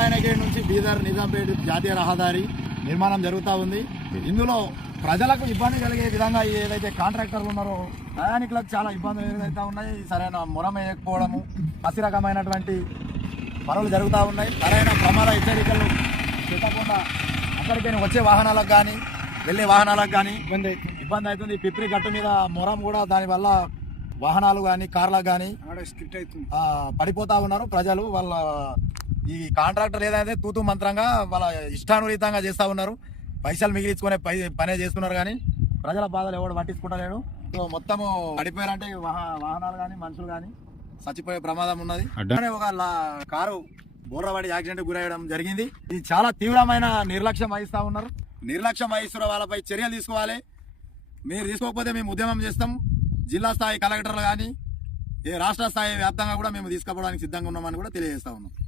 నారాయణగేడ్ నుంచి బీదర్ నిజాంపేట జాతీయ రహదారి నిర్మాణం జరుగుతూ ఉంది. ఇందులో ప్రజలకు ఇబ్బంది కలిగే విధంగా ఏదైతే కాంట్రాక్టర్లు ఉన్నారో ప్రయాణికులకు చాలా ఇబ్బందులు ఏదైతే ఉన్నాయి. సరైన మురం వేయకపోవడము అసి రకమైనటువంటి పనులు జరుగుతూ ఉన్నాయి. సరైన ప్రమాద హెచ్చరికలు పెట్టకుండా అక్కడికి వచ్చే వాహనాలకు కానీ వెళ్ళే వాహనాలకు కానీ ఇబ్బంది ఇబ్బంది అవుతుంది. పిప్రి గట్టు మీద మొరం కూడా దానివల్ల వాహనాలు కానీ కార్లకు కానీ పడిపోతా ఉన్నారు ప్రజలు. వాళ్ళ ఈ కాంట్రాక్టర్ ఏదైతే తూతు మంత్రంగా వాళ్ళ ఇష్టానురీతంగా చేస్తా ఉన్నారు పైసలు మిగిలించుకునే పై పనే చేస్తున్నారు కానీ ప్రజల బాధలు ఎవడు పట్టించుకుంటలేడు. సో మొత్తము పడిపోయారంటే వాహ- వాహనాలు కానీ మనుషులు కానీ చచ్చిపోయే ప్రమాదం ఉన్నది. ఒక కారు బోర్రబడి యాక్సిడెంట్ గురయ్యడం జరిగింది. ఇది చాలా తీవ్రమైన నిర్లక్ష్యం వహిస్తా ఉన్నారు. నిర్లక్ష్యం వహిస్తున్న వాళ్ళపై చర్యలు తీసుకోవాలి. మీరు తీసుకోకపోతే మేము ఉద్యమం చేస్తాం. జిల్లా స్థాయి కలెక్టర్లు కానీ ఏ రాష్ట్ర స్థాయి వ్యాప్తంగా కూడా మేము తీసుకుపోవడానికి సిద్ధంగా ఉన్నామని కూడా తెలియజేస్తా ఉన్నాం.